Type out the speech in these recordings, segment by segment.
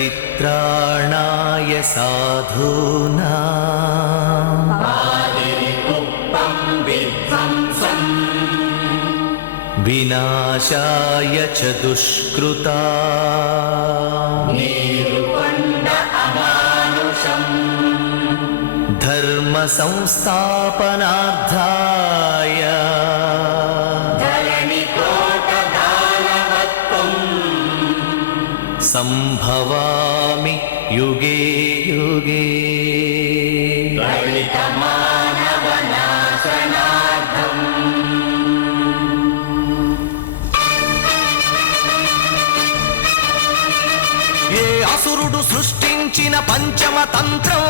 परित्राणाय साधूनां विनाशाय च दुष्कृतां धर्म संस्थापनार्थाय संभवामि युगे युगे। ఏ అసురుడు సృష్టించిన పంచమ తంత్రం,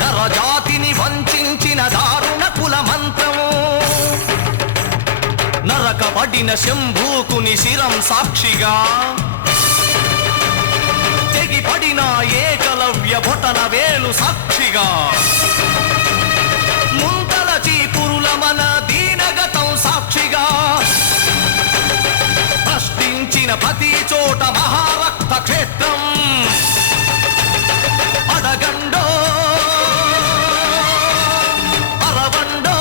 నరజాతిని వంచిన దారుణ కుల మంత్రం, నరకబడిన శంభూకుని శిరం సాక్షిగా, తెగిపడిన ఏకలవ్య బొటన వేలు సాక్షిగా, ముంతల చీపురుల మన దీనగతం సాక్షిగా, ప్రశ్నించిన ప్రతి చోట మహారక్త క్షేత్రం అడగండో అరవండో,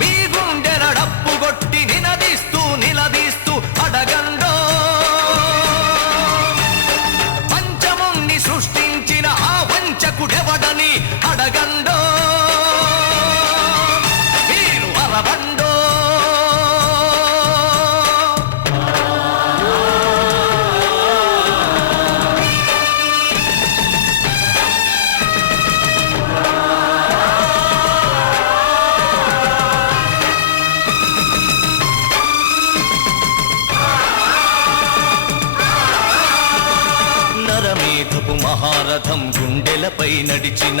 మీ గుండెల డప్పు కొట్టి నినదిస్తూ నిలదీస్తూ అడగండో, పంచముణ్ణి సృష్టించిన ఆ వంచకుడెవడని అడగండో, మీరు అరవండో. నరమేధపు మహారథం గుండెలపై నడిచిన,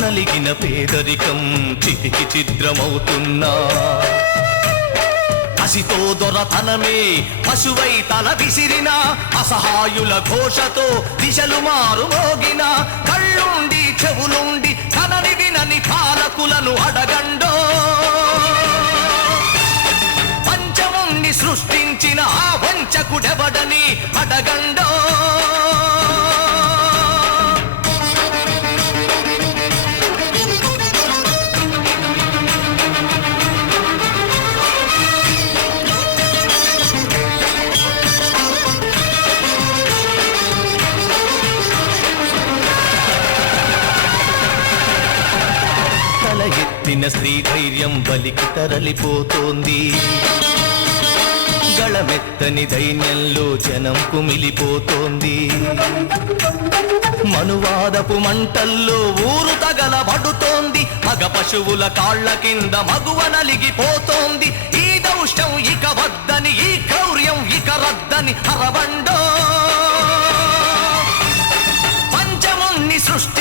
నలిగిన పేదరికం చితికి చిద్రమవుతున్నా, కసితో దొరతనమే పశువై తల విసిరిన, అసహాయుల ఘోషతో దిశలు మారు మోగిన, కళ్ళుండి చెవులుండి కనని వినని పాలకులను అడగండో, పంచముణ్ణి సృష్టించిన ఆ వంచకుడెవడని అడగండో. తల ఎత్తిన స్త్రీ ధైర్యం బలికి తరలిపోతోంది, గళమెత్తని దైన్యంలో జనం కుమిలిపోతోంది, మనువాదపు మంటల్లో ఊరు తగలబడుతోంది, మగ పశువుల కాళ్ల కింద మగువ నలిగిపోతోంది, ఈ దౌష్టం ఇక వద్దని ఈ క్రౌర్యం ఇక రద్దని అరవండో, పంచముణ్ణి సృష్టి